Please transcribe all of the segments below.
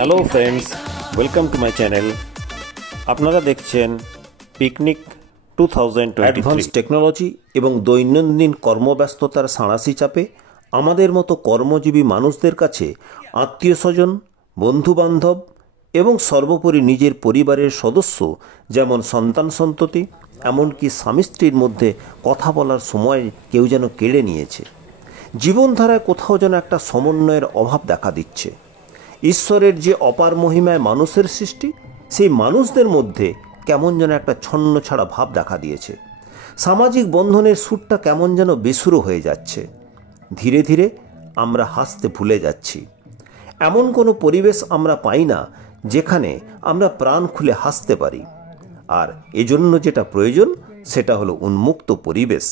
Hello friends, welcome to my channel. আপনারা দেখছেন picnic 2023। Advance technology এবং দৈনন্দিন কর্মব্যস্ততার সাঁড়াশি চাপে আমাদের মতো কর্মজীবী মানুষদের কাছে আত্মীয় স্বজন, বন্ধুবান্ধব এবং সর্বোপরি নিজের পরিবারের সদস্য যেমন সন্তান সন্ততি, এমনকি স্বামী স্ত্রীর মধ্যে কথা বলার সময় কেউ যেন কেড়ে নিয়েছে। জীবনধারায় কোথাও যেন একটা সমন্বয়ের অভাব দেখা দিচ্ছে। ঈশ্বরের যে অপার মহিমায় মানুষের সৃষ্টি, সেই মানুষদের মধ্যে কেমন যেন একটা ছন্ন ছাড়া ভাব দেখা দিয়েছে। সামাজিক বন্ধনের সুরটা কেমন যেন বেসুরো হয়ে যাচ্ছে। ধীরে ধীরে আমরা হাসতে ভুলে যাচ্ছি। এমন কোনো পরিবেশ আমরা পাই না যেখানে আমরা প্রাণ খুলে হাসতে পারি। আর এজন্য যেটা প্রয়োজন সেটা হলো উন্মুক্ত পরিবেশ,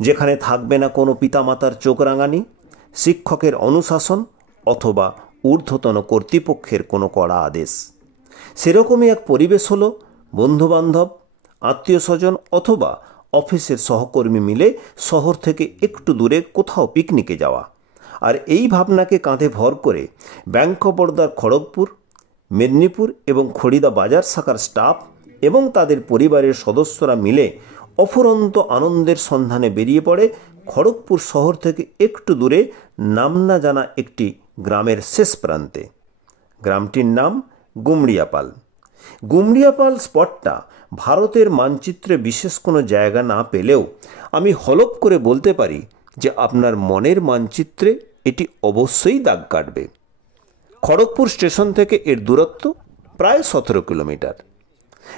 যেখানে থাকবে না কোনো পিতামাতার চোখ রাঙানি, শিক্ষকের অনুশাসন অথবা ঊর্ধ্বতন কর্তৃপক্ষের কোনো কড়া আদেশ। সেরকমই এক পরিবেশ হলো বন্ধুবান্ধব, আত্মীয় স্বজন অথবা অফিসের সহকর্মী মিলে শহর থেকে একটু দূরে কোথাও পিকনিকে যাওয়া। আর এই ভাবনাকে কাঁধে ভর করে ব্যাংক অফ বরোদার খড়গপুর, মেদিনীপুর এবং খড়িদা বাজার শাখার স্টাফ এবং তাদের পরিবারের সদস্যরা মিলে অফুরন্ত আনন্দের সন্ধানে বেরিয়ে পড়ে খড়গপুর শহর থেকে একটু দূরে নাম না জানা একটি গ্রামের শেষ প্রান্তে। গ্রামটির নাম গুমড়িয়াপাল। গুমড়িয়াপাল স্পটটা ভারতের মানচিত্রে বিশেষ কোনো জায়গা না পেলেও আমি হলপ করে বলতে পারি যে আপনার মনের মানচিত্রে এটি অবশ্যই দাগ কাটবে। খড়গপুর স্টেশন থেকে এর দূরত্ব প্রায় 17 কিলোমিটার।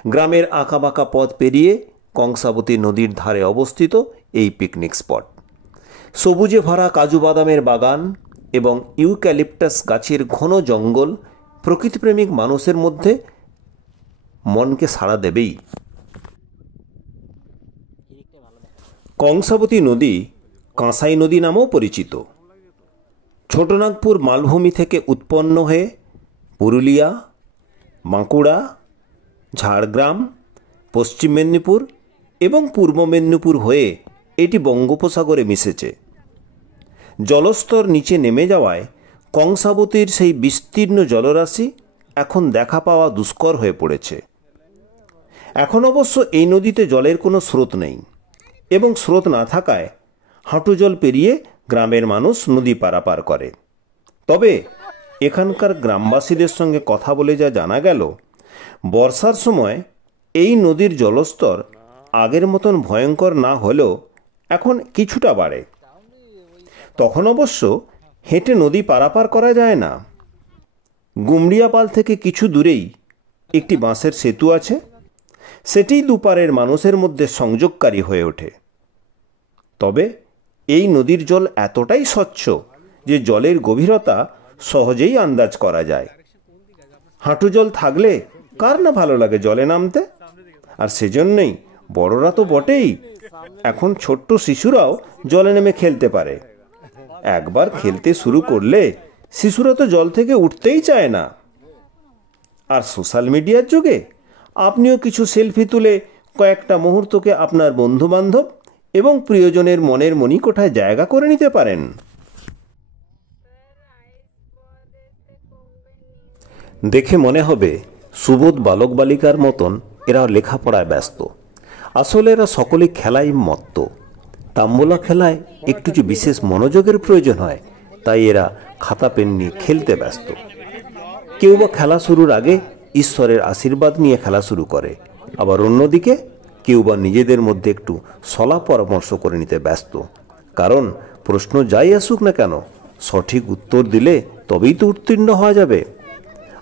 গ্রামের আঁকাবাঁকা পথ পেরিয়ে কংসাবতী নদীর ধারে অবস্থিত এই পিকনিক স্পট। সবুজে ভরা কাজু বাদামের বাগান এবং ইউক্যালিপটাস গাছের ঘন জঙ্গল প্রকৃতিপ্রেমিক মানুষের মধ্যে মনকে সাড়া দেবেই। কংসাবতী নদী কাঁসাই নদী নামেও পরিচিত। ছোটনাগপুর মালভূমি থেকে উৎপন্ন হয়ে পুরুলিয়া, বাঁকুড়া, ঝাড়গ্রাম, পশ্চিম মেদিনীপুর এবং পূর্ব মেদিনীপুর হয়ে এটি বঙ্গোপসাগরে মিশেছে। জলস্তর নিচে নেমে যাওয়ায় কংসাবতীর সেই বিস্তীর্ণ জলরাশি এখন দেখা পাওয়া দুষ্কর হয়ে পড়েছে। এখন অবশ্য এই নদীতে জলের কোনো স্রোত নেই এবং স্রোত না থাকায় হাঁটু জল পেরিয়ে গ্রামের মানুষ নদী পারাপার করে। তবে এখানকার গ্রামবাসীদের সঙ্গে কথা বলে যা জানা গেল, বর্ষার সময় এই নদীর জলস্তর আগের মতন ভয়ঙ্কর না হলেও এখন কিছুটা বাড়ে। তখন অবশ্য হেঁটে নদী পারাপার করা যায় না। গুমড়িয়াপাল থেকে কিছু দূরেই একটি বাঁশের সেতু আছে, সেটিই দুপারের মানুষের মধ্যে সংযোগকারী হয়ে ওঠে। তবে এই নদীর জল এতটাই স্বচ্ছ যে জলের গভীরতা সহজেই আন্দাজ করা যায়। হাঁটু জল থাকলে কার না ভালো লাগে জলে নামতে? আর সেজন্যই বড়রা তো বটেই, এখন ছোট্ট শিশুরাও জলে নেমে খেলতে পারে। একবার খেলতে শুরু করলে শিশুরা তো জল থেকে উঠতেই চায় না। আর সোশ্যাল মিডিয়ার যুগে আপনিও কিছু সেলফি তুলে কয়েকটা মুহূর্তকে আপনার বন্ধুবান্ধব এবং প্রিয়জনের মনের মণিকোঠায় জায়গা করে নিতে পারেন। দেখে মনে হবে সুবোধ বালক বালিকার মতন এরা লেখাপড়ায় ব্যস্ত। আসলে এরা সকলেই খেলায় মত্ত। তাম্বুলা খেলায় একটু যে বিশেষ মনোযোগের প্রয়োজন হয়, তাই এরা খাতা পেন নিয়ে খেলতে ব্যস্ত। কেউ বা খেলা শুরুর আগে ঈশ্বরের আশীর্বাদ নিয়ে খেলা শুরু করে, আবার অন্যদিকে কেউ বা নিজেদের মধ্যে একটু সলা পরামর্শ করে নিতে ব্যস্ত। কারণ প্রশ্ন যাই আসুক না কেন, সঠিক উত্তর দিলে তবেই তো উত্তীর্ণ হওয়া যাবে।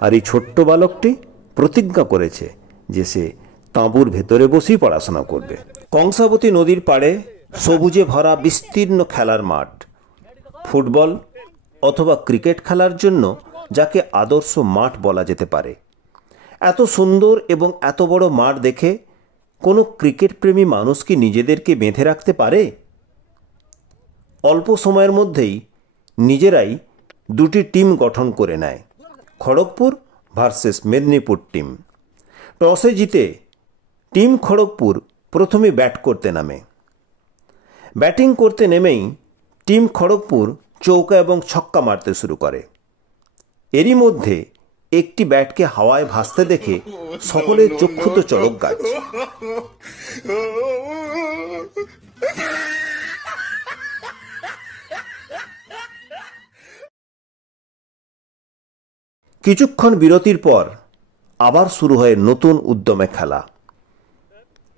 আর এই ছোট্ট বালকটি প্রতিজ্ঞা করেছে যে সে তাঁবুর ভেতরে বসেই পড়াশোনা করবে। কংসাবতী নদীর পাড়ে সবুজে ভরা বিস্তীর্ণ খেলার মাঠ, ফুটবল অথবা ক্রিকেট খেলার জন্য যাকে আদর্শ মাঠ বলা যেতে পারে। এত সুন্দর এবং এত বড় মাঠ দেখে কোনো ক্রিকেট প্রেমী মানুষ কি নিজেদেরকে বেঁধে রাখতে পারে? অল্প সময়ের মধ্যেই নিজেরাই দুটি টিম গঠন করে নেয়, খড়গপুর ভার্সেস মেদিনীপুর টিম। টসে জিতে টিম খড়গপুর প্রথমে ব্যাট করতে নামে। ব্যাটিং করতে নেমেই টিম খড়গপুর চৌকা এবং ছক্কা মারতে শুরু করে। এরই মধ্যে একটি ব্যাটকে হাওয়ায় ভাসতে দেখে সকলের চক্ষু তো চড়ক গাছ। কিছুক্ষণ বিরতির পর আবার শুরু হয় নতুন উদ্যমে খেলা।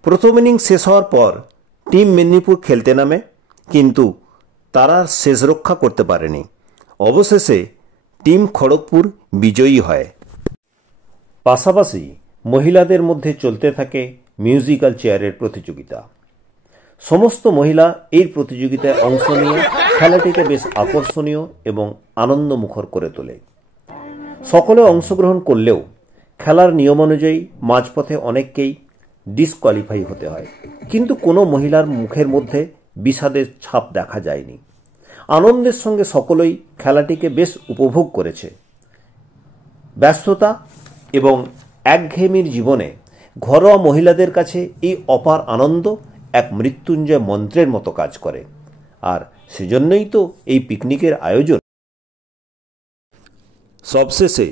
প্রথম ইনিংস শেষ হওয়ার পর টিম মেদিনীপুর খেলতে নামে, কিন্তু তারা শেষ রক্ষা করতে পারেনি। অবশেষে টিম খড়গপুর বিজয়ী হয়। পাশাপাশি মহিলাদের মধ্যে চলতে থাকে মিউজিক্যাল চেয়ারের প্রতিযোগিতা। সমস্ত মহিলা এই প্রতিযোগিতায় অংশ নিয়ে খেলাটিকে বেশ আকর্ষণীয় এবং আনন্দমুখর করে তোলে। সকলে অংশগ্রহণ করলেও খেলার নিয়ম অনুযায়ী মাঝপথে অনেককেই ডিসকোয়ালিফাই হতে হয়, কিন্তু কোনো মহিলার মুখের মধ্যে বিষাদের ছাপ দেখা যায়নি। আনন্দের সঙ্গে সকলেই খেলাটিকে বেশ উপভোগ করেছে। ব্যস্ততা এবং একঘেয়েমির জীবনে ঘরোয়া মহিলাদের কাছে এই অপার আনন্দ এক মৃত্যুঞ্জয় মন্ত্রের মতো কাজ করে, আর সেজন্যই তো এই পিকনিকের আয়োজন। সবশেষে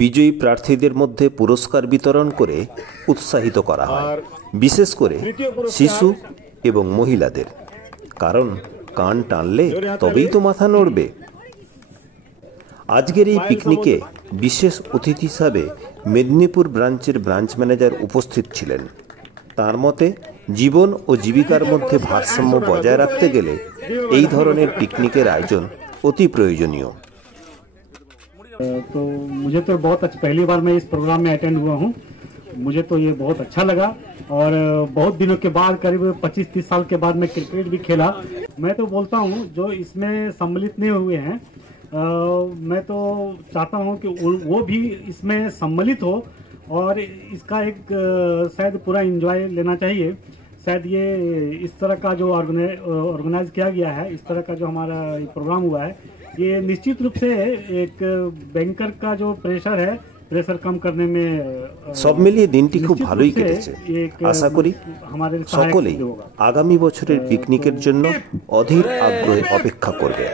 বিজয়ী প্রার্থীদের মধ্যে পুরস্কার বিতরণ করে উৎসাহিত করা হয়, বিশেষ করে শিশু এবং মহিলাদের, কারণ কান টানলে তবেই তো মাথা নড়বে। আজকের এই পিকনিকে বিশেষ অতিথি হিসাবে মেদিনীপুর ব্রাঞ্চের ব্রাঞ্চ ম্যানেজার উপস্থিত ছিলেন। তার মতে জীবন ও জীবিকার মধ্যে ভারসাম্য বজায় রাখতে গেলে এই ধরনের পিকনিকের আয়োজন অতি প্রয়োজনীয়। तो मुझे तो बहुत अच्छा, पहली बार मैं इस प्रोग्राम में अटेंड हुआ हूँ। मुझे तो ये बहुत अच्छा लगा और बहुत दिनों के बाद, करीब 25-30 साल के बाद मैं क्रिकेट भी खेला। मैं तो बोलता हूँ जो इसमें सम्मिलित नहीं हुए हैं, मैं तो चाहता हूँ कि वो भी इसमें सम्मिलित हो और इसका एक शायद पूरा एंजॉय लेना चाहिए। शायद ये इस तरह का जो ऑर्गेनाइज किया गया है, इस तरह का जो हमारा प्रोग्राम हुआ है, ये निश्चित रूप से एक बैंकर का जो प्रेशर है, प्रेशर कम करने में সব মিলিয়ে দিনটি খুব ভালোই কেটেছে। আশা করি সকলেই আগামী বছরের পিকনিকের জন্য অধীর আগ্রহে অপেক্ষা করবে।